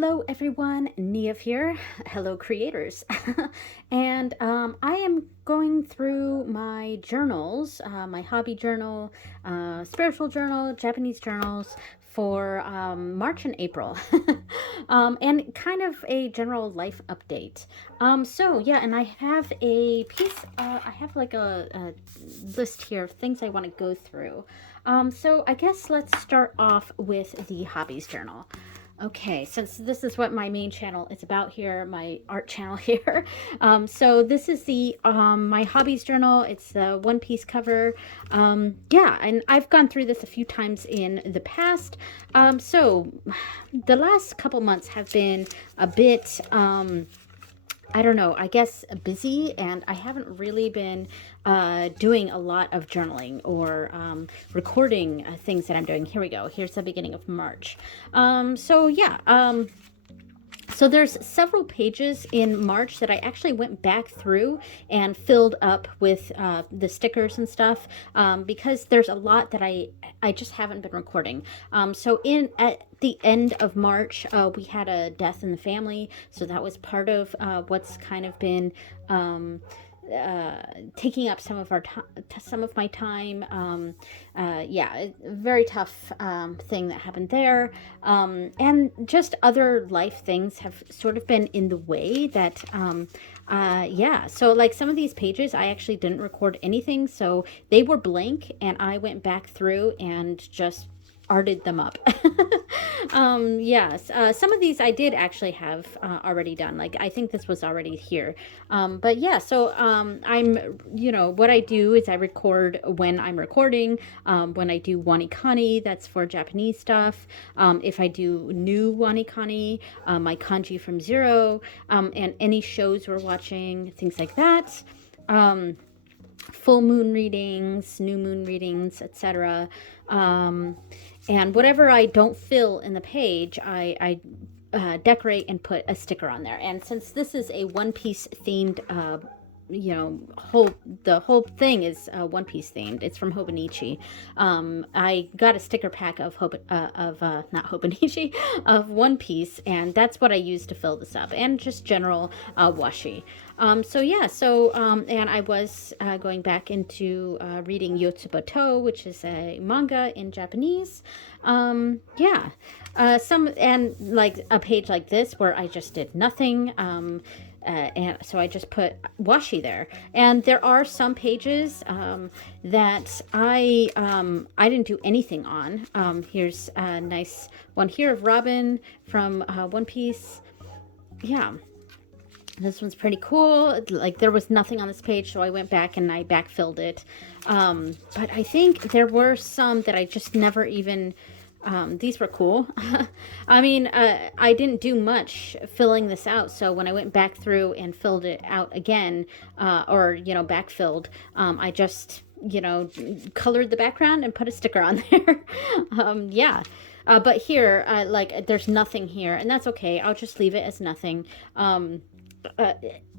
Hello everyone, Niamh here. Hello creators. And I am going through my journals, my hobby journal, spiritual journal, Japanese journals for March and April. And kind of a general life update. So yeah, and I have a piece, I have like a list here of things I want to go through. So I guess let's start off with the hobbies journal. Okay, since this is what my main channel is about here, my art channel here. So this is the my hobbies journal. It's the one piece cover. Yeah, and I've gone through this a few times in the past. So the last couple months have been a bit I don't know, I guess busy, and I haven't really been doing a lot of journaling or recording things that I'm doing. Here we go. Here's the beginning of March. So yeah, so there's several pages in March that I actually went back through and filled up with the stickers and stuff, because there's a lot that I just haven't been recording. So at the end of March, we had a death in the family, so that was part of what's kind of been taking up some of some of my time. Yeah, very tough thing that happened there, and just other life things have sort of been in the way that. Yeah, so like some of these pages, I actually didn't record anything, so they were blank, and I went back through and just arted them up. Yes, some of these I did actually have already done. Like I think this was already here. But yeah, so what I do is I record when I'm recording. When I do wanikani, that's for Japanese stuff. If I do new wanikani, my kanji from zero, and any shows we're watching, things like that. Full moon readings, new moon readings, etc. And whatever I don't fill in the page, I decorate and put a sticker on there. And since this is a One Piece themed, the whole thing is One Piece themed. It's from Hobonichi. I got a sticker pack of not Hobonichi, of One Piece, and that's what I use to fill this up, and just general washi. So yeah, and I was going back into reading Yotsubato, which is a manga in Japanese. Yeah, and like a page like this where I just did nothing. And so I just put washi there, and there are some pages that I didn't do anything on. Here's a nice one here of Robin from One Piece. Yeah, this one's pretty cool. Like there was nothing on this page, so I went back and I backfilled it. But I think there were some that I just never even. These were cool. I mean, I didn't do much filling this out, so when I went back through and filled it out again, backfilled, I just, colored the background and put a sticker on there. Yeah. But here, there's nothing here, and that's okay. I'll just leave it as nothing. Uh,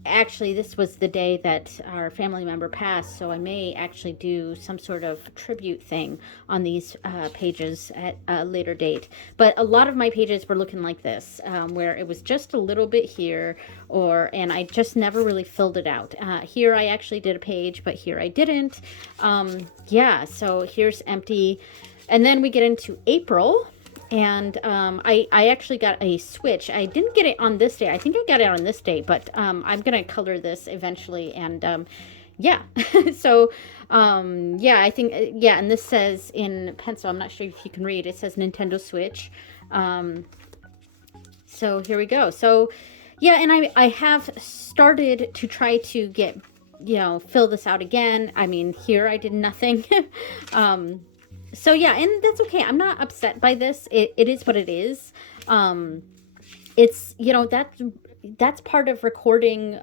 Actually, this was the day that our family member passed, so I may actually do some sort of tribute thing on these pages at a later date. But a lot of my pages were looking like this, where it was just a little bit here, and I just never really filled it out. Here I actually did a page, but here I didn't. Yeah, so here's empty. And then we get into April. And I actually got a switch. I didn't get it on this day. I think I got it on this day, but I'm going to color this eventually. And yeah, so yeah, I think, yeah, and this says in pencil, I'm not sure if you can read, it says Nintendo Switch. So here we go. So yeah, and I have started to try to get, fill this out again. I mean, here I did nothing. So yeah, and that's okay. I'm not upset by this. It is what it is. It's, that's part of recording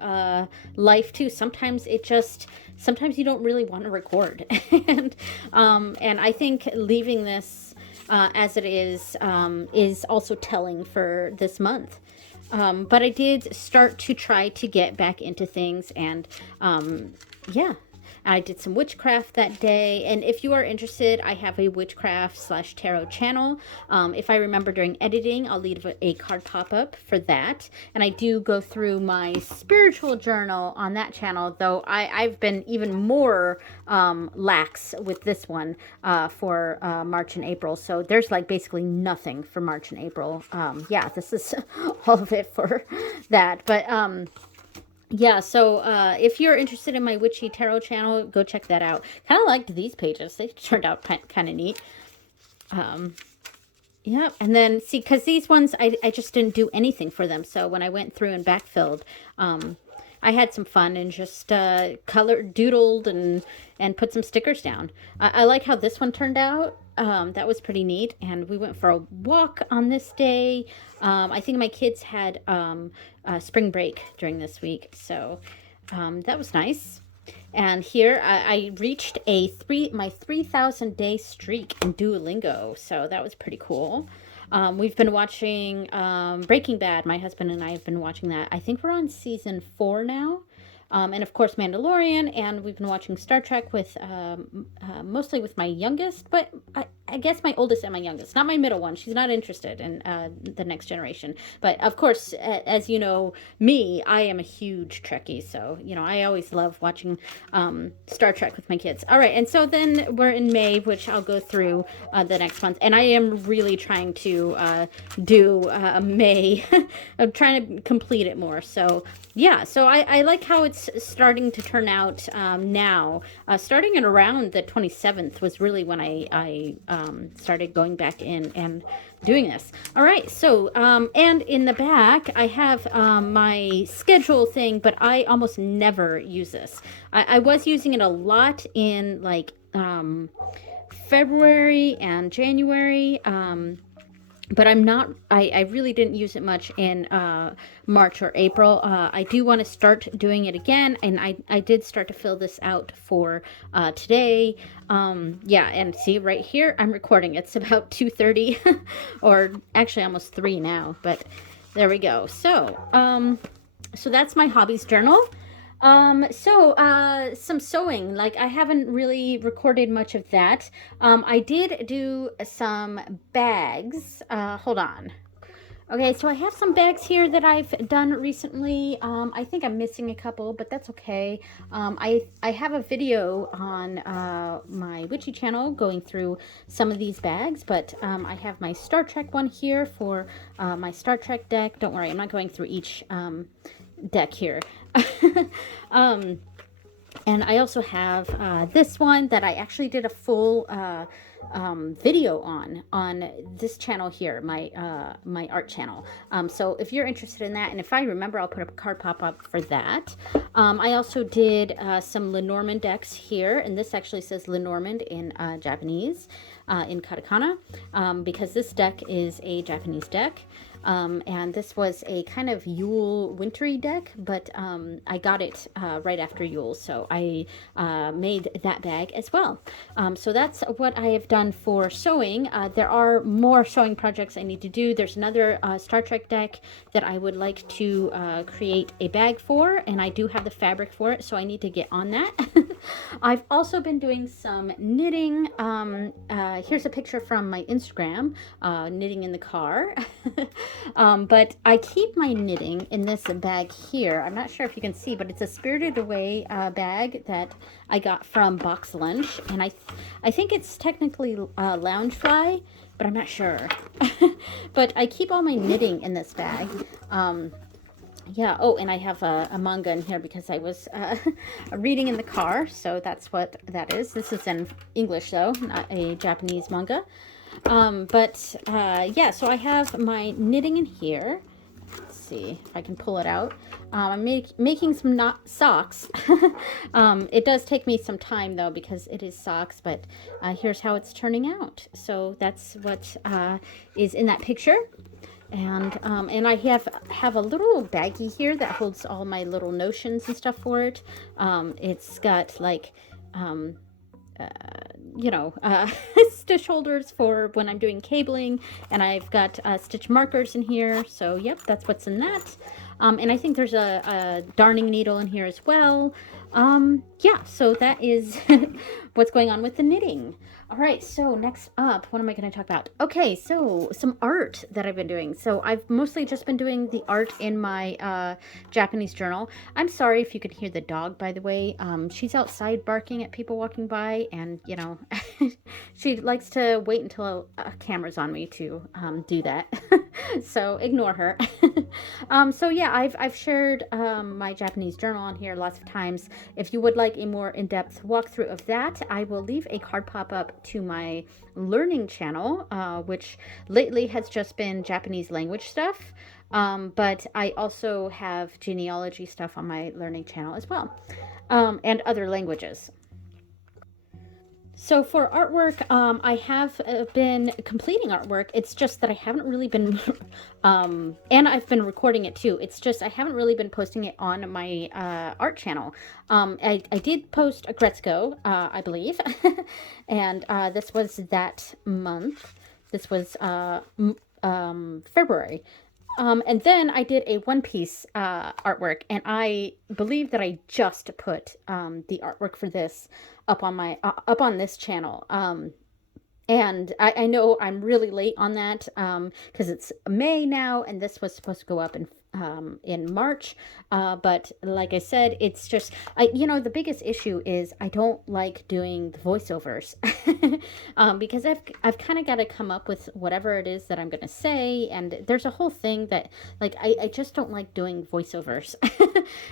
life too. Sometimes sometimes you don't really want to record. And I think leaving this as it is also telling for this month. But I did start to try to get back into things, and yeah. I did some witchcraft that day. And if you are interested, I have a witchcraft/tarot channel. If I remember during editing, I'll leave a card pop-up for that. And I do go through my spiritual journal on that channel, though I've been even more lax with this one for March and April. So there's like basically nothing for March and April. Yeah, this is all of it for that. But yeah, so if you're interested in my witchy tarot channel, go check that out. Kind of liked these pages. They turned out kind of neat. Yep, and then see, because these ones, I just didn't do anything for them. So when I went through and backfilled, I had some fun and just colored, doodled, and put some stickers down. I like how this one turned out. That was pretty neat. And we went for a walk on this day. I think my kids had spring break during this week, so that was nice. And here I reached my 3,000 day streak in Duolingo, so that was pretty cool. We've been watching Breaking Bad. My husband and I have been watching that. I think we're on season 4 now. And of course Mandalorian, and we've been watching Star Trek with mostly with my youngest, but I guess my oldest and my youngest, not my middle one. She's not interested in the next generation. But of course, as you know, me, I am a huge Trekkie, so you know I always love watching Star Trek with my kids. All right, and so then we're in May, which I'll go through the next month, and I am really trying to do May. I'm trying to complete it more. So yeah, so I like how it's starting to turn out now. Starting at around the 27th was really when I started going back in and doing this. All right, so and in the back I have my schedule thing, but I almost never use this. I was using it a lot in like February and January. But I'm not, I really didn't use it much in March or April. I do want to start doing it again, and I did start to fill this out for today. Yeah, and see right here, I'm recording. It's about 2:30, or actually almost 3 now, but there we go. So, so that's my hobbies journal. Some sewing, like I haven't really recorded much of that. I did do some bags. Hold on. Okay, so I have some bags here that I've done recently. I think I'm missing a couple, but that's okay. I have a video on my witchy channel going through some of these bags, but I have my Star Trek one here for my Star Trek deck. Don't worry, I'm not going through each deck here. And I also have this one that I actually did a full video on this channel here, my art channel. So if you're interested in that, and if I remember, I'll put a card pop-up for that. I also did some Lenormand decks here, and this actually says Lenormand in Japanese, in katakana, because this deck is a Japanese deck. And this was a kind of Yule wintry deck, but I got it right after Yule, so I made that bag as well. So that's what I have done for sewing. There are more sewing projects I need to do. There's another Star Trek deck that I would like to create a bag for, and I do have the fabric for it, so I need to get on that. I've also been doing some knitting. Here's a picture from my Instagram, knitting in the car. But I keep my knitting in this bag here. I'm not sure if you can see, but it's a Spirited Away bag that I got from Box Lunch, and I think it's technically Loungefly, but I'm not sure. But I keep all my knitting in this bag. Yeah, oh, and I have a manga in here because I was reading in the car, so that's what that is. This is in English, though, not a Japanese manga. Yeah, so I have my knitting in here. Let's see if I can pull it out. I'm making some socks. It does take me some time, though, because it is socks, but here's how it's turning out. So that's what is in that picture. And I have a little baggie here that holds all my little notions and stuff for it. It's got like stitch holders for when I'm doing cabling, and I've got stitch markers in here. So yep, that's what's in that. And I think there's a darning needle in here as well. Yeah, so that is what's going on with the knitting. All right, so next up, what am I going to talk about? Okay, so some art that I've been doing. So I've mostly just been doing the art in my Japanese journal. I'm sorry if you could hear the dog, by the way. She's outside barking at people walking by, and you know, she likes to wait until a camera's on me to do that. So ignore her. So yeah, I've shared my Japanese journal on here lots of times. If you would like a more in-depth walkthrough of that, I will leave a card pop-up to my learning channel, which lately has just been Japanese language stuff. But I also have genealogy stuff on my learning channel as well, and other languages. So for artwork, I have been completing artwork. It's just that I haven't really been, and I've been recording it too. It's just I haven't really been posting it on my art channel. I did post a Gretzko, I believe, and this was that month. This was February. And then I did a One Piece artwork, and I believe that I just put the artwork for this up on my up on this channel. And I know I'm really late on that because it's May now, and this was supposed to go up in March. But like I said, it's just the biggest issue is I don't like doing the voiceovers because I've kind of got to come up with whatever it is that I'm gonna say, and there's a whole thing that like I just don't like doing voiceovers,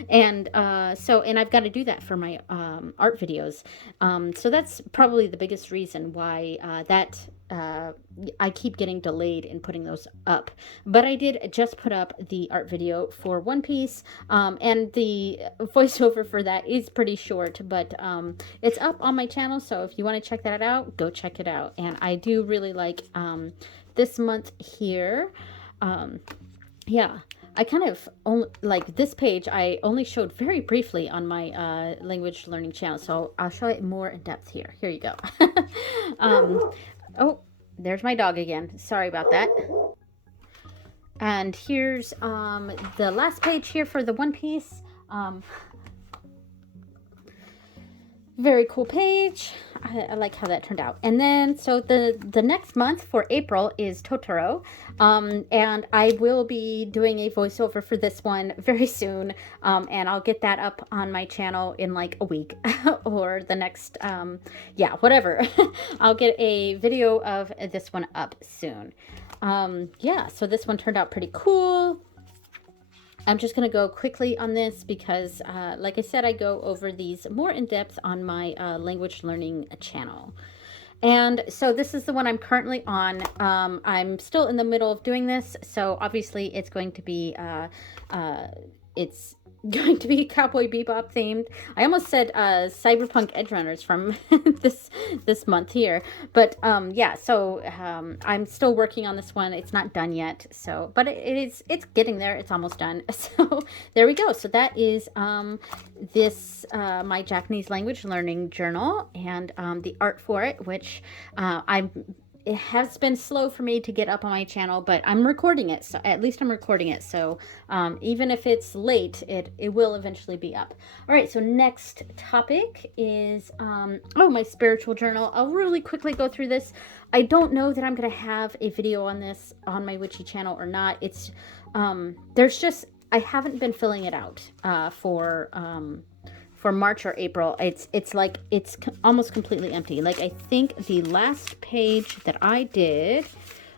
and and I've got to do that for my art videos. So that's probably the biggest reason why that I keep getting delayed in putting those up. But I did just put up the art video for One Piece, and the voiceover for that is pretty short, but it's up on my channel. So if you want to check that out, go check it out. And I do really like this month here. Yeah. I kind of only like this page. I only showed very briefly on my language learning channel, so I'll show it more in depth here. Here you go. Oh, there's my dog again. Sorry about that. And here's the last page here for the One Piece. Very cool page. I like how that turned out. And then, so the next month for April is Totoro. And I will be doing a voiceover for this one very soon. And I'll get that up on my channel in like a week or the next, yeah, whatever. I'll get a video of this one up soon. Yeah, so this one turned out pretty cool. I'm just going to go quickly on this because, like I said, I go over these more in depth on my language learning channel. And so this is the one I'm currently on. I'm still in the middle of doing this, so obviously it's going to be Cowboy Bebop themed. I almost said Cyberpunk Edgerunners from this month here, but yeah. So I'm still working on this one. It's not done yet. So, but it's getting there. It's almost done. So there we go. So that is this my Japanese language learning journal and the art for it, which it has been slow for me to get up on my channel, but I'm recording it. So at least I'm recording it. So even if it's late, it will eventually be up. All right. So next topic is, my spiritual journal. I'll really quickly go through this. I don't know that I'm going to have a video on this on my Witchy channel or not. It's, I haven't been filling it out for March or April. It's almost completely empty. Like I think the last page that I did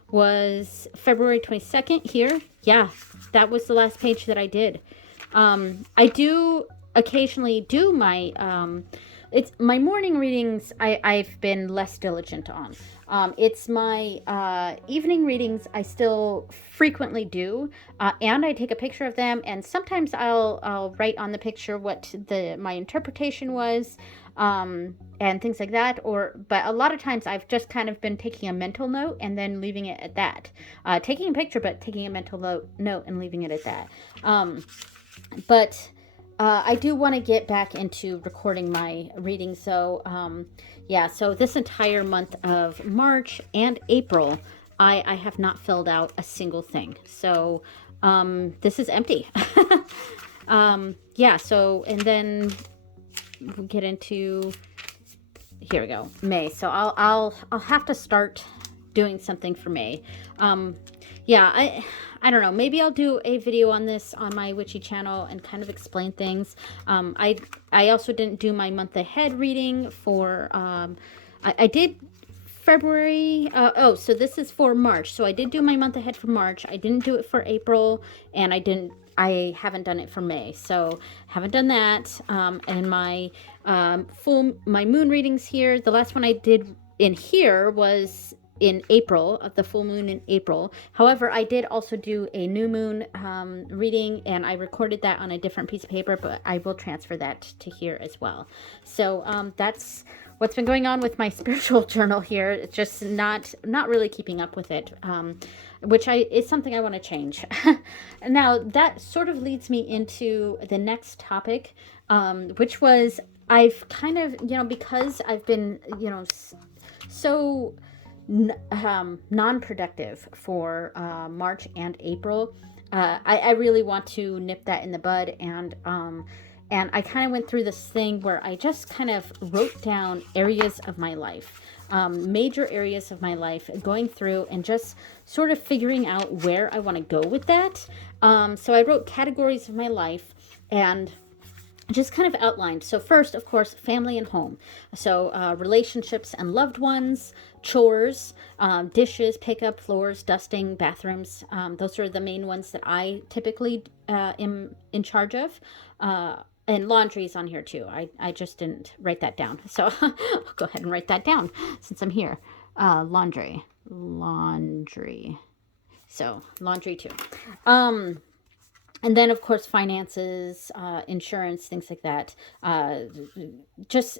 was February 22nd here. Yeah, that was the last page that I did. I do occasionally do my it's my morning readings. I've been less diligent on. It's my evening readings I still frequently do, and I take a picture of them, and sometimes I'll write on the picture what my interpretation was, and things like that. But a lot of times I've just kind of been taking a mental note and then leaving it at that. Taking a picture, but taking a mental note and leaving it at that. But I do want to get back into recording my readings. So, yeah, so this entire month of March and April, I have not filled out a single thing. So, this is empty. Yeah, so, and then get into, here we go, May. So I'll have to start doing something for May. Yeah, I don't know. Maybe I'll do a video on this on my witchy channel and kind of explain things. I also didn't do my month ahead reading for I did February. Oh, so this is for March. So I did do my month ahead for March. I didn't do it for April, and I haven't done it for May. So haven't done that. And my my moon readings here. The last one I did in here was in April, of the full moon in April. However, I did also do a new moon reading, and I recorded that on a different piece of paper, but I will transfer that to here as well. So that's what's been going on with my spiritual journal here. It's just not really keeping up with it, which is something I want to change. Now, that sort of leads me into the next topic, which was, I've kind of, because I've been, so non-productive for March and April. I really want to nip that in the bud, and I kind of went through this thing where I just kind of wrote down areas of my life, major areas of my life, going through and just sort of figuring out where I want to go with that. So I wrote categories of my life and just kind of outlined. So first, of course, family and home. So relationships and loved ones, chores, dishes, pickup, floors, dusting, bathrooms. Those are the main ones that I typically am in charge of. And laundry is on here too. I just didn't write that down. So I'll go ahead and write that down since I'm here. Laundry. So laundry too. And then, of course, finances, insurance, things like that. Just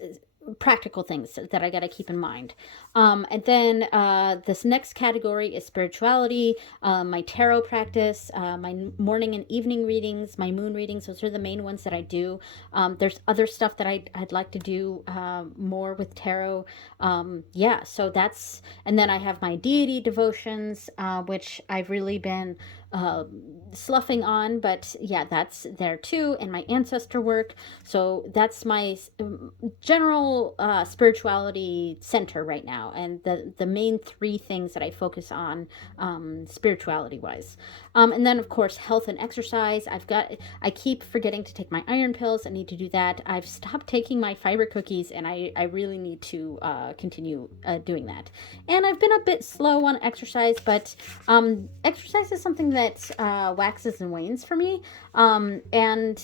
practical things that I got to keep in mind. And then this next category is spirituality, my tarot practice, my morning and evening readings, my moon readings. Those are the main ones that I do. There's other stuff that I'd like to do more with tarot. Yeah, so that's, and then I have my deity devotions, which I've really been sloughing on, but yeah, that's there too, and my ancestor work. So that's my general spirituality center right now, and the main three things that I focus on spirituality wise. And then, of course, health and exercise. I keep forgetting to take my iron pills. I need to do that. I've stopped taking my fiber cookies, and I really need to continue doing that. And I've been a bit slow on exercise, but exercise is something that waxes and wanes for me. And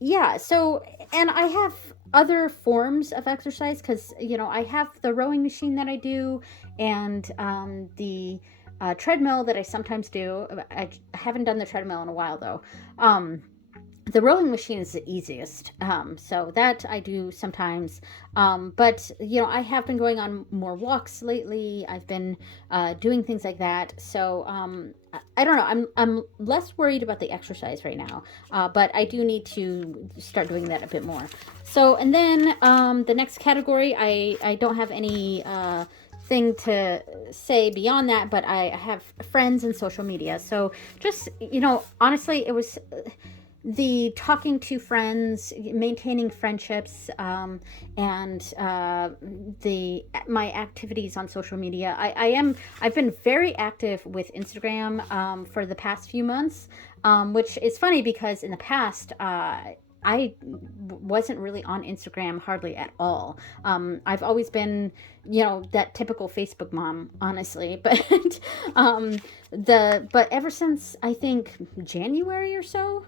yeah, so, and I have other forms of exercise because, I have the rowing machine that I do, and the treadmill that I sometimes do. I haven't done the treadmill in a while though. The rowing machine is the easiest, so that I do sometimes, but I have been going on more walks lately. I've been doing things like that, so I don't know, I'm less worried about the exercise right now, but I do need to start doing that a bit more. So, and then the next category, I don't have any thing to say beyond that, but I have friends and social media. So just, honestly, it was the talking to friends, maintaining friendships, and my activities on social media. I've been very active with Instagram for the past few months, which is funny because in the past I wasn't really on Instagram hardly at all. I've always been, that typical Facebook mom, honestly. But but ever since I think January or so,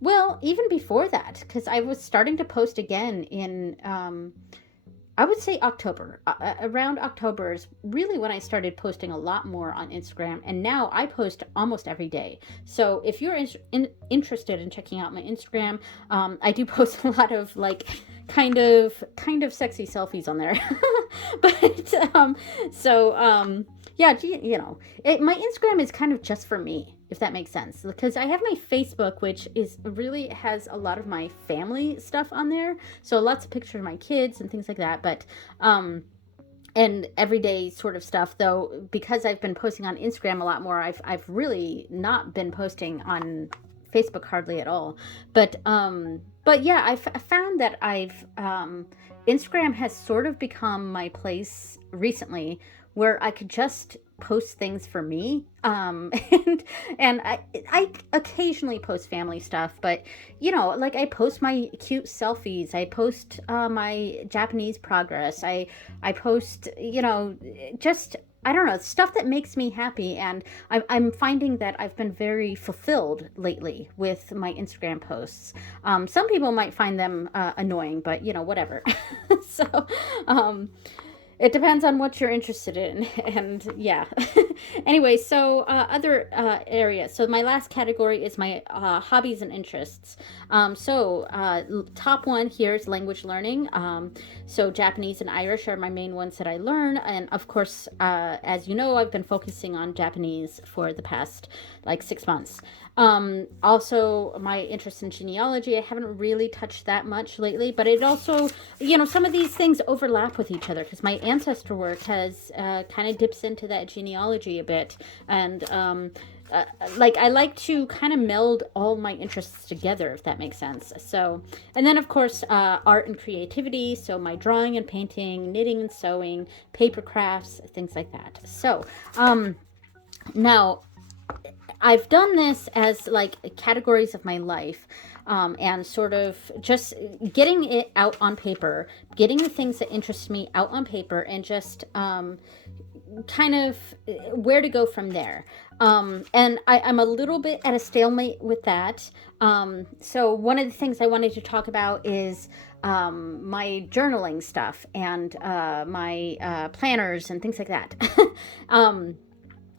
well, even before that, because I was starting to post again in I would say October. Around October is really when I started posting a lot more on Instagram, and now I post almost every day. So if you're interested in checking out my Instagram, I do post a lot of kind of sexy selfies on there. But yeah, my Instagram is kind of just for me, if that makes sense, because I have my Facebook, which really has a lot of my family stuff on there, so lots of pictures of my kids and things like that. But and everyday sort of stuff, though, because I've been posting on Instagram a lot more, I've really not been posting on Facebook hardly at all. But but yeah, I found that Instagram has sort of become my place recently where I could just post things for me. And I occasionally post family stuff, but like I post my cute selfies, I post my Japanese progress, I post, just, I don't know, stuff that makes me happy. And I'm finding that I've been very fulfilled lately with my Instagram posts. Some people might find them annoying, but whatever. So, um, it depends on what you're interested in. And yeah. Anyway, so other areas. So my last category is my hobbies and interests. Top one here is language learning. So Japanese and Irish are my main ones that I learn. And of course, as you know, I've been focusing on Japanese for the past like 6 months. Also, my interest in genealogy, I haven't really touched that much lately, but it also, some of these things overlap with each other because my ancestor work has kind of dips into that genealogy a bit. And like I like to kind of meld all my interests together, if that makes sense. So, and then of course, art and creativity. So my drawing and painting, knitting and sewing, paper crafts, things like that. So, now I've done this as like categories of my life, and sort of just getting it out on paper, getting the things that interest me out on paper, and just kind of where to go from there. And I'm a little bit at a stalemate with that. So one of the things I wanted to talk about is my journaling stuff and my planners and things like that.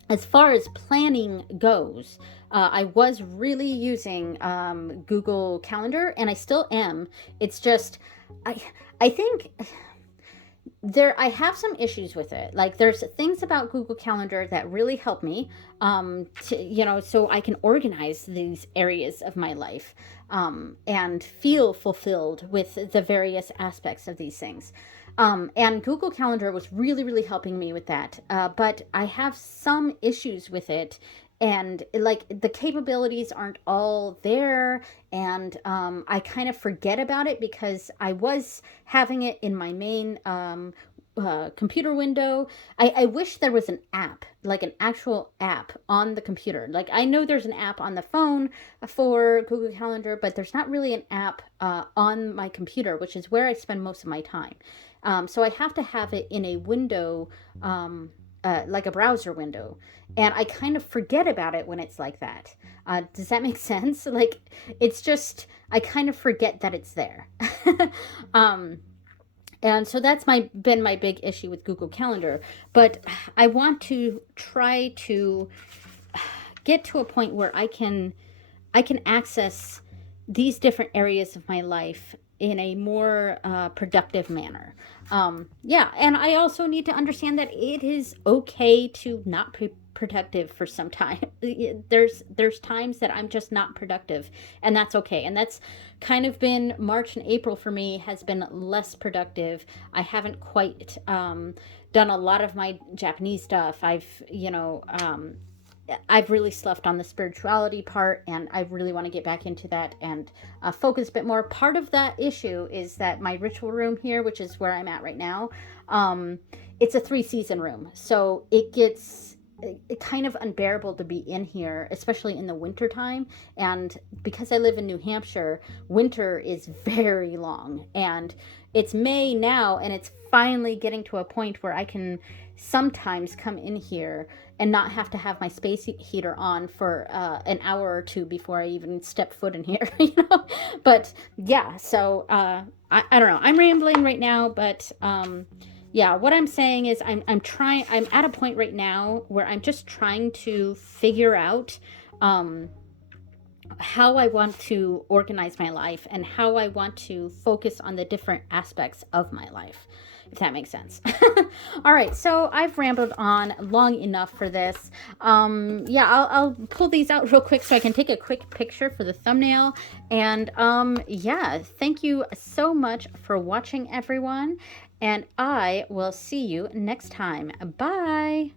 As far as planning goes, I was really using Google Calendar, and I still am. It's just, I, I think I have some issues with it. Like there's things about Google Calendar that really help me, so I can organize these areas of my life, and feel fulfilled with the various aspects of these things. And Google Calendar was really, really helping me with that. But I have some issues with it. And like the capabilities aren't all there. And I kind of forget about it because I was having it in my main computer window. I wish there was an app, like an actual app on the computer. Like I know there's an app on the phone for Google Calendar, but there's not really an app on my computer, which is where I spend most of my time. So I have to have it in a window, like a browser window. And I kind of forget about it when it's like that. Does that make sense? Like, it's just, I kind of forget that it's there. um, and so that's been my big issue with Google Calendar. But I want to try to get to a point where I can access these different areas of my life in a more productive manner. Yeah, and I also need to understand that it is okay to not be productive for some time. There's times that I'm just not productive, and that's okay. And that's kind of been March and April for me has been less productive. I haven't quite done a lot of my Japanese stuff. I've really slept on the spirituality part, and I really want to get back into that and focus a bit more. Part of that issue is that my ritual room here, which is where I'm at right now, it's a 3-season room. So it gets kind of unbearable to be in here, especially in the winter time. And because I live in New Hampshire, winter is very long. And it's May now, and it's finally getting to a point where I can sometimes come in here and not have to have my space heater on for an hour or two before I even step foot in here, But yeah, so I don't know. I'm rambling right now, but yeah, what I'm saying is I'm at a point right now where I'm just trying to figure out how I want to organize my life and how I want to focus on the different aspects of my life, if that makes sense. All right, so I've rambled on long enough for this. Yeah, I'll pull these out real quick so I can take a quick picture for the thumbnail. And yeah, thank you so much for watching, everyone. And I will see you next time. Bye.